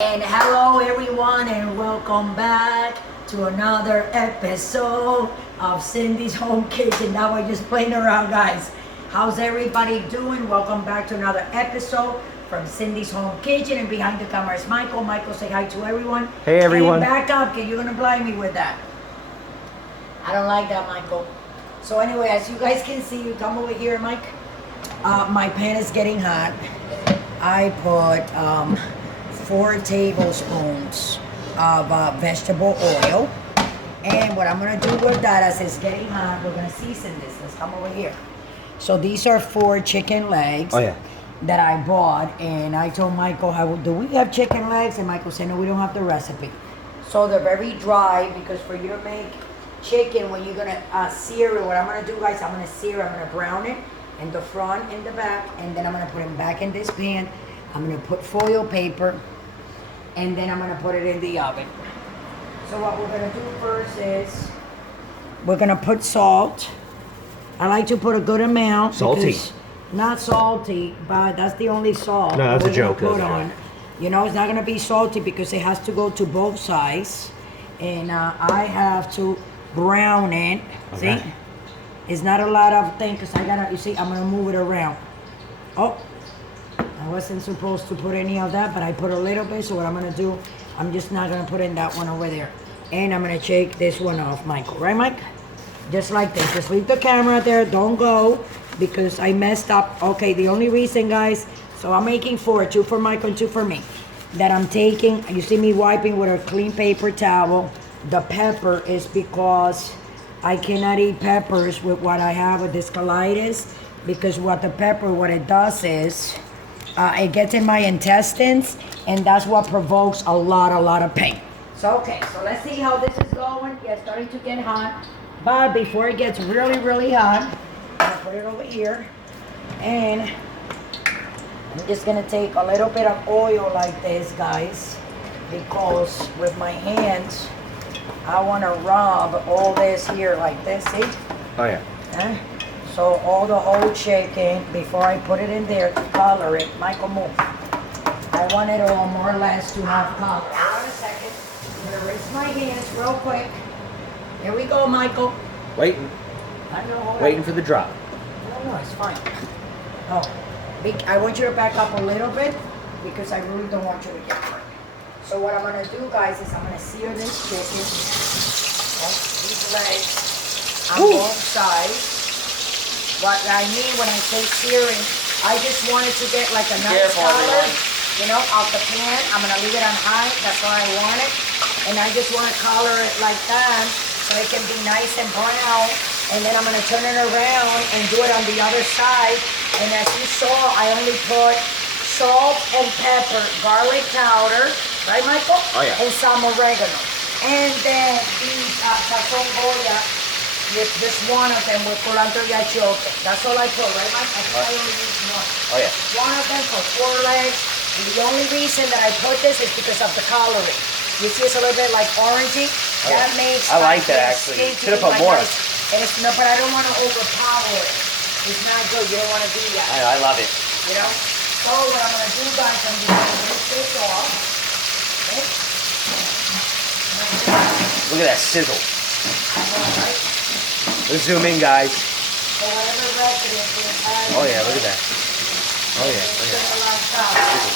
And hello everyone and welcome back to another episode of Cindy's Home Kitchen. Now we're just playing around, guys. How's everybody doing? Welcome back to another episode from Cindy's Home Kitchen, and behind the camera is Michael. Michael, say hi to everyone. Hey everyone. And back up, okay? You're gonna blind me with that. I don't like that, Michael. So anyway, as you guys can see, you come over here, Mike. My pan is getting hot. I put 4 tablespoons of vegetable oil. And what I'm gonna do with that, as it's getting hot, we're gonna season this. Let's come over here. So these are 4 chicken legs that I bought. And I told Michael, do we have chicken legs? And Michael said, no, we don't have the recipe. So they're very dry, because for you to make chicken, when you're gonna sear it, what I'm gonna do, guys, I'm gonna brown it in the front and the back. And then I'm gonna put them back in this pan. I'm gonna put foil paper, and then I'm gonna put it in the oven. So what we're gonna do first is we're gonna put salt. I like to put a good amount. Salty. Not salty, but that's the only salt. No, that's a joke. Put on. You know, it's not gonna be salty because it has to go to both sides, and I have to brown it. Okay. See, it's not a lot of thing because I gotta. You see, I'm gonna move it around. Oh. I wasn't supposed to put any of that, but I put a little bit. So what I'm gonna do, I'm just not gonna put in that one over there. And I'm gonna take this one off, Michael. Right, Mike? Just like this. Just leave the camera there. Don't go, because I messed up. Okay, the only reason, guys, so I'm making 4, 2 for Michael and 2 for me, that I'm taking, you see me wiping with a clean paper towel. The pepper is because I cannot eat peppers with what I have with this colitis, because what it does is, it gets in my intestines, and that's what provokes a lot of pain. So, okay, so let's see how this is going. Yeah, it's starting to get hot. But before it gets really hot, I'm gonna put it over here. And I'm just gonna take a little bit of oil like this, guys, because with my hands, I wanna rub all this here like this, see? Oh yeah. So all the whole chicken, before I put it in there to color it, Michael, move. I want it all more or less to have color. Hold on a second. I'm gonna rinse my hands real quick. Here we go, Michael. Waiting. I know, hold on. Waiting for the drop. No, it's fine. Oh, I want you to back up a little bit, because I really don't want you to get hurt. So what I'm gonna do, guys, is I'm gonna sear this chicken. These legs on both sides. What I mean when I say searing, I just wanted to get like a nice color, you know, off the pan. I'm gonna leave it on high, that's why I want it. And I just wanna color it like that, so it can be nice and brown. And then I'm gonna turn it around and do it on the other side. And as you saw, I only put salt and pepper, garlic powder, right, Michael? Oh yeah. And some oregano. And then these Sazon Goya, with just one of them with culantro y achiote. That's all I put, right, Mike? I think I only use one. Oh yeah. One of them for 4 legs. And the only reason that I put this is because of the coloring. You see, it's a little bit like orangey. Oh, that makes. I like that actually. Should have put more. And it's no, but I don't want to overpower it. It's not good. You don't want to do that. I love it. You know. So what I'm gonna do, guys, I'm just gonna take this off. Okay. Look at that sizzle. I know, right? Let's zoom in, guys. So whatever rest Oh yeah, look at that. Oh yeah, look at that. Sizzle.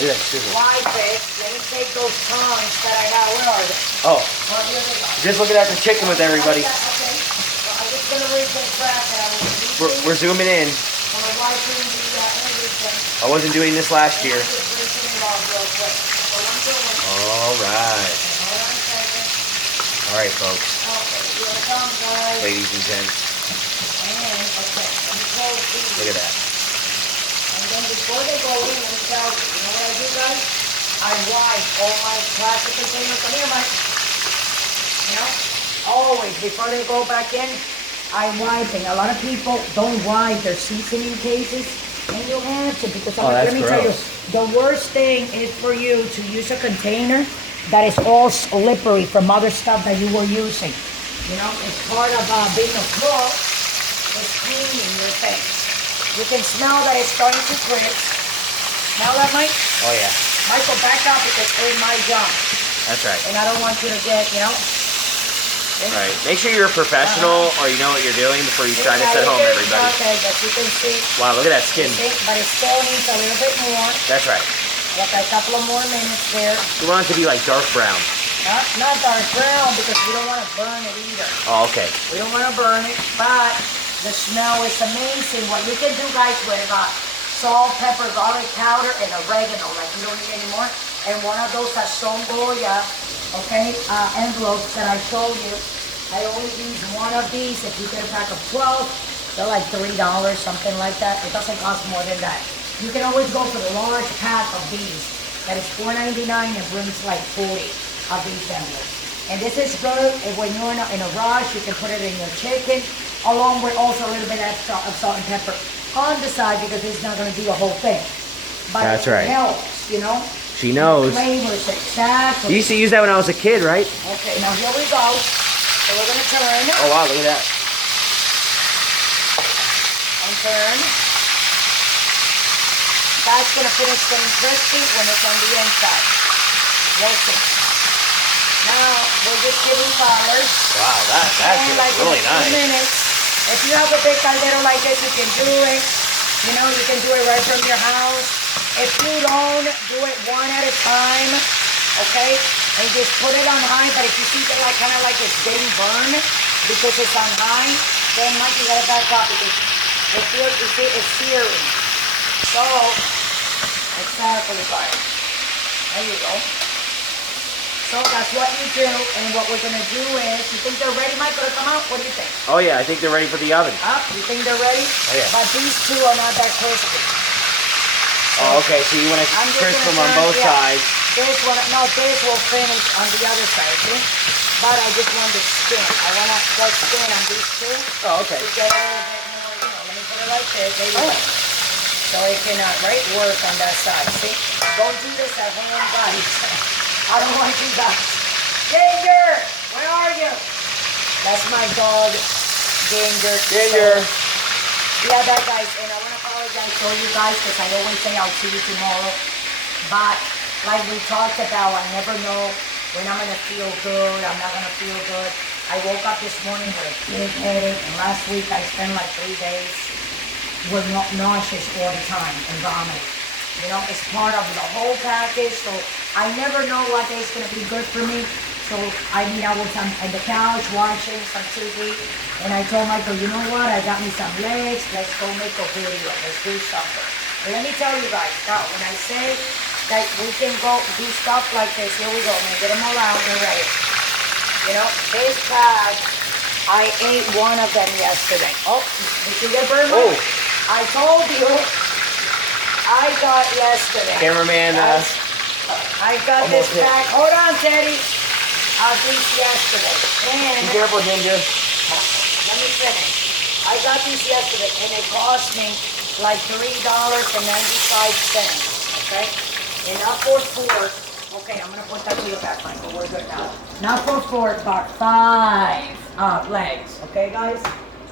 Look at that sizzle. Wipe it. Let me take those tongs that I got. Where are they? Oh, Oh, here they go. just looking at the chicken with everybody. Okay. So I'm just gonna rinse this back out. We're zooming in. I'm wiping the everything. I wasn't doing this last year. Just rinsing it off real quick. So I'm doing. All right. Hold on a second. All right, folks. Okay, here it comes, guys. Ladies and gents. And okay, let me close these. Look at that. And then before they go in, let me tell you, you know what I do, guys? I wipe all my plastic containers. Come here, Mike. You know, always before they go back in, I'm wiping. A lot of people don't wipe their seasoning cases, and you have to, because let me tell you, the worst thing is for you to use a container that is all slippery from other stuff that you were using. You know, it's part of being a cook. It's cleaning your face. You can smell that it's starting to crisp. Smell that, Mike? Oh yeah. Michael, back up because it's my job. That's right. And I don't want you to get, you know. Right. Make sure you're a professional or you know what you're doing before you try this at home, everybody. Okay, but you can see. Wow, look at that skin. But it still needs a little bit more. That's right. Like a couple of more minutes there. You want it to be like dark brown. Not dark brown because we don't want to burn it either. Oh, okay. We don't want to burn it, but the smell is amazing. What you can do, guys, with salt, pepper, garlic powder, and oregano, like you don't need anymore. And one of those Sazon Goya, okay, envelopes that I showed you. I always use one of these. If you get a pack of 12, they're like $3, something like that. It doesn't cost more than that. You can always go for the large pack of these. That is $4.99 and brings like 40 of these envelopes. And this is good if when you're in a rush, you can put it in your chicken, along with also a little bit extra of salt and pepper on the side because it's not going to do the whole thing. But That's right. It helps, you know. She knows. Flavors, exactly. You used to use that when I was a kid, right? Okay, now here we go. So we're going to turn. Oh, wow, look at that. And turn. That's going to finish getting crispy when it's on the inside. We'll see. Now, we're just giving colors. Wow, that's like really in a few nice. minutes. If you have a big caldero like this, you can do it. You know, you can do it right from your house. If you don't, do it one at a time. Okay? And just put it on high. But if you see that like kind of like it's getting burned because it's on high, then Mike, you gotta back up because it feels, you see, it's searing. So, exactly, guys. There you go. So that's what you do, and what we're gonna do is, you think they're ready, Michael, to come out? What do you think? Oh, yeah, I think they're ready for the oven. Up? You think they're ready? Oh, yeah. But these two are not that crispy. Oh, okay, so you want to I'm just crisp gonna them on turn- both yeah. sides. This one, no, this will finish on the other side, see? But I just want the skin. I want the skin on these two. Oh, okay. To get a little bit more, you know, let me put it like this. There you go. So it can, right, work on that side, see? Don't do this at home, guys. I don't want you guys. Ginger, where are you? That's my dog, Ginger. Ginger. So, yeah, that guys, and I want to apologize to you guys because I always say I'll see you tomorrow. But like we talked about, I never know when I'm gonna feel good. I'm not gonna feel good. I woke up this morning with a big headache, and last week I spent like 3 days with nauseous all the time and vomiting. You know, it's part of the whole package, so I never know what day's gonna be good for me. So, I mean, I was on the couch watching some TV, and I told Michael, you know what, I got me some legs, let's go make a video, let's do something. But let me tell you guys, now, when I say that we can go do stuff like this, here we go, I'm gonna get them all out, they're ready. You know, this bag, I ate one of them yesterday. Oh, did you get burned? Oh. I told you, I got yesterday. Cameraman, I got this almost hit. bag. Hold on, Teddy. I got these yesterday. And Be careful, Ginger. let me finish. I got these yesterday, and it cost me like $3.95. Okay, and not for four. Okay, I'm gonna put that to your back, Michael. We're good now. Not for four, but 5 legs. Okay, guys.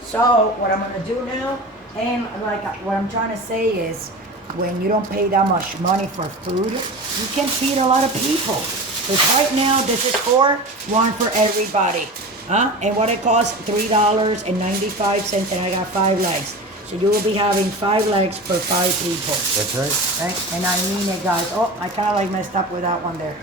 So what I'm gonna do now, and like what I'm trying to say is, when you don't pay that much money for food, you can feed a lot of people. Because right now, this is one for everybody. And what it costs, $3.95, and I got 5 legs. So you will be having 5 legs for 5 people. That's right. Right? And I mean it, guys. Oh, I kind of like messed up with that one there.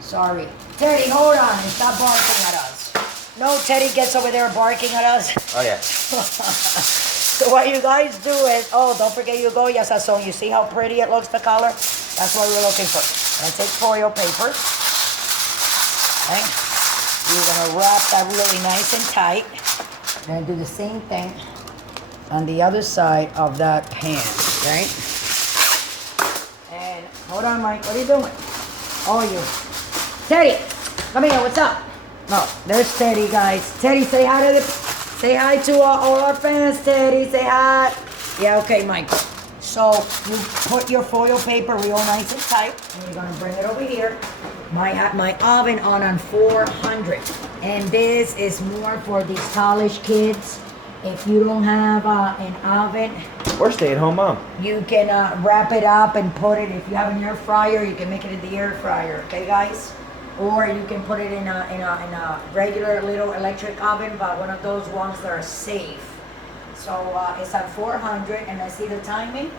Sorry. Teddy, hold on and stop barking at us. No, Teddy gets over there barking at us. Oh, yeah. So what you guys do is, oh, don't forget your Goya Sazon. You see how pretty it looks, the color? That's what we're looking for. I take foil paper. Okay. You're gonna wrap that really nice and tight. You're gonna do the same thing on the other side of that pan, right? And hold on, Mike. What are you doing? Oh, you. Teddy, come here. What's up? No, there's Teddy, guys. Teddy, say hi to say hi to all our fans. Teddy, say hi. Yeah, okay, Mike. So you put your foil paper real nice and tight, and you're gonna bring it over here. My oven on 400, and this is more for these college kids. If you don't have an oven, Or stay-at-home mom. You can wrap it up and put it, if you have an air fryer, you can make it in the air fryer, okay guys? Or you can put it in a regular little electric oven, but one of those ones that are safe. So it's at 400, and I see the timing.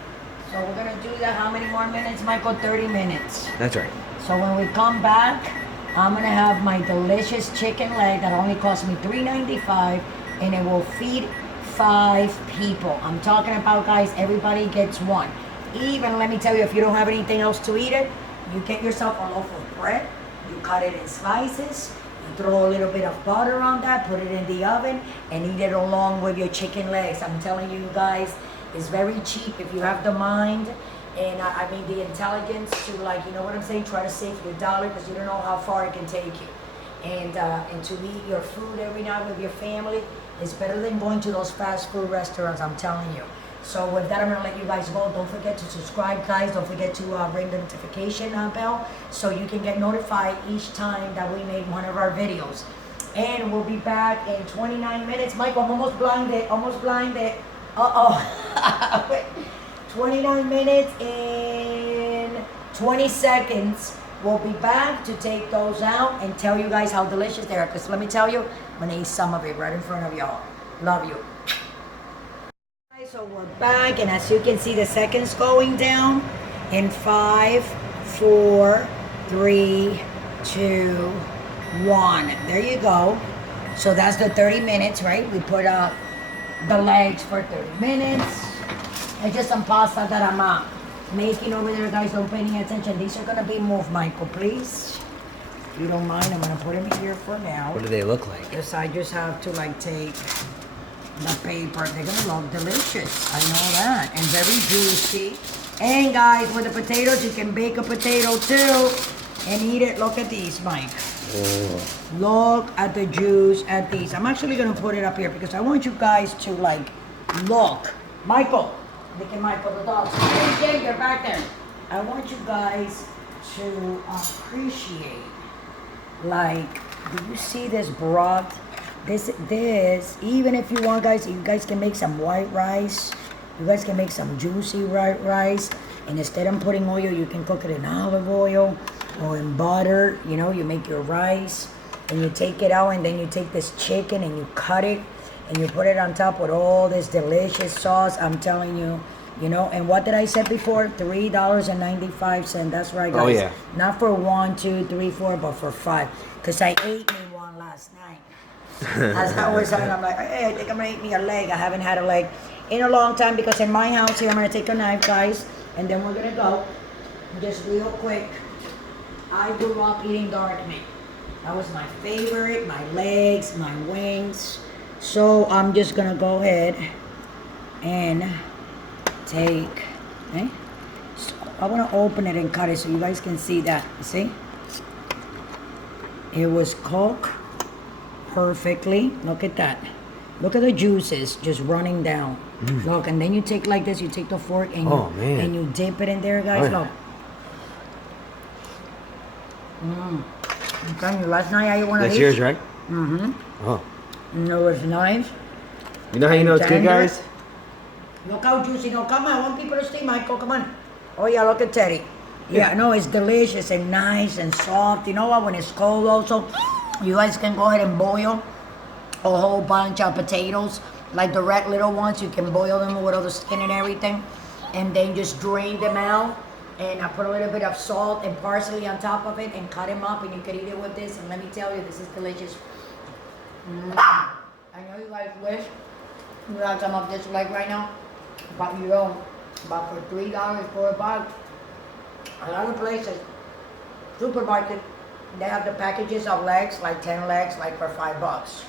So we're gonna do that, how many more minutes, Michael? 30 minutes. That's right. So when we come back, I'm gonna have my delicious chicken leg that only cost me $3.95, and it will feed 5 people. I'm talking about, guys, everybody gets one. Even, let me tell you, if you don't have anything else to eat it, you get yourself a loaf of bread, you cut it in slices, you throw a little bit of butter on that, put it in the oven, and eat it along with your chicken legs. I'm telling you guys, it's very cheap if you have the mind and I mean the intelligence to, like, you know what I'm saying, try to save your dollar, because you don't know how far it can take you. And to eat your food every night with your family is better than going to those fast food restaurants, I'm telling you. So with that, I'm gonna let you guys go. Don't forget to subscribe, guys. Don't forget to ring the notification bell so you can get notified each time that we make one of our videos. And we'll be back in 29 minutes. Michael, I'm almost blinded, Uh-oh. 29 minutes and 20 seconds. We'll be back to take those out and tell you guys how delicious they are. Because let me tell you, I'm gonna eat some of it right in front of y'all. Love you. So we're back, and as you can see, the seconds going down in 5, 4, 3, 2, 1. There you go. So that's the 30 minutes, right? We put the legs for 30 minutes. It's just some pasta that I'm making over there, guys. Don't pay any attention. These are gonna be moved, Michael, please. If you don't mind, I'm gonna put them here for now. What do they look like? Yes, I just have to like take the paper. They're gonna look delicious. I know that. And very juicy. And guys, with the potatoes, you can bake a potato too and eat it. Look at these, Mike. Oh. Look at the juice at these. I'm actually gonna put it up here because I want you guys to like look. Michael, look at Michael the dog. Hey, you're back there. I want you guys to appreciate, like, do you see this broth? This, even if you want, guys, you guys can make some white rice. You guys can make some juicy white rice. And instead of putting oil, you can cook it in olive oil or in butter. You know, you make your rice and you take it out, and then you take this chicken and you cut it and you put it on top with all this delicious sauce. I'm telling you, you know. And what did I say before? $3.95. That's right, guys. Oh, yeah. Not for 1, 2, 3, 4, but for 5. Because I ate me one last night. As I was saying, I'm like, hey, I think I'm gonna eat me a leg. I haven't had a leg in a long time, because in my house here, I'm gonna take a knife, guys, and then we're gonna go. Just real quick. I grew up eating dark meat. That was my favorite, my legs, my wings. So I'm just gonna go ahead and take, okay? So I wanna open it and cut it so you guys can see that, you see? It was cooked perfectly. Look at that. Look at the juices just running down. Look, and then you take like this, you take the fork and and you dip it in there, guys. Look. I'm telling you, last night I ate one of these. That's yours, right? Mm-hmm. Oh. And it was nice. You know how you know it's good, guys? Look how juicy. No, come on. I want people to see, Michael. Come on. Oh, yeah, look at Teddy. Yeah, no, it's delicious and nice and soft. You know what? When it's cold also, you guys can go ahead and boil a whole bunch of potatoes. Like the red little ones, you can boil them with all the skin and everything. And then just drain them out. And I put a little bit of salt and parsley on top of it and cut them up. And you can eat it with this. And let me tell you, this is delicious. I know you guys wish you had some of this leg right now, but you don't. But for $3, $4, a lot of places, supermarket, they have the packages of legs, like 10 legs, like for $5.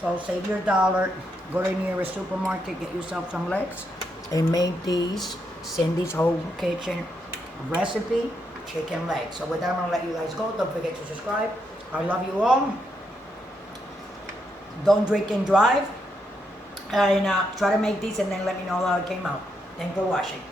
So save your dollar, go to the nearest supermarket, get yourself some legs, and make these. Cindy's Home Kitchen recipe, chicken legs. So with that, I'm gonna let you guys go. Don't forget to subscribe. I love you all. Don't drink and drive. And try to make these and then let me know how it came out. Thanks for watching.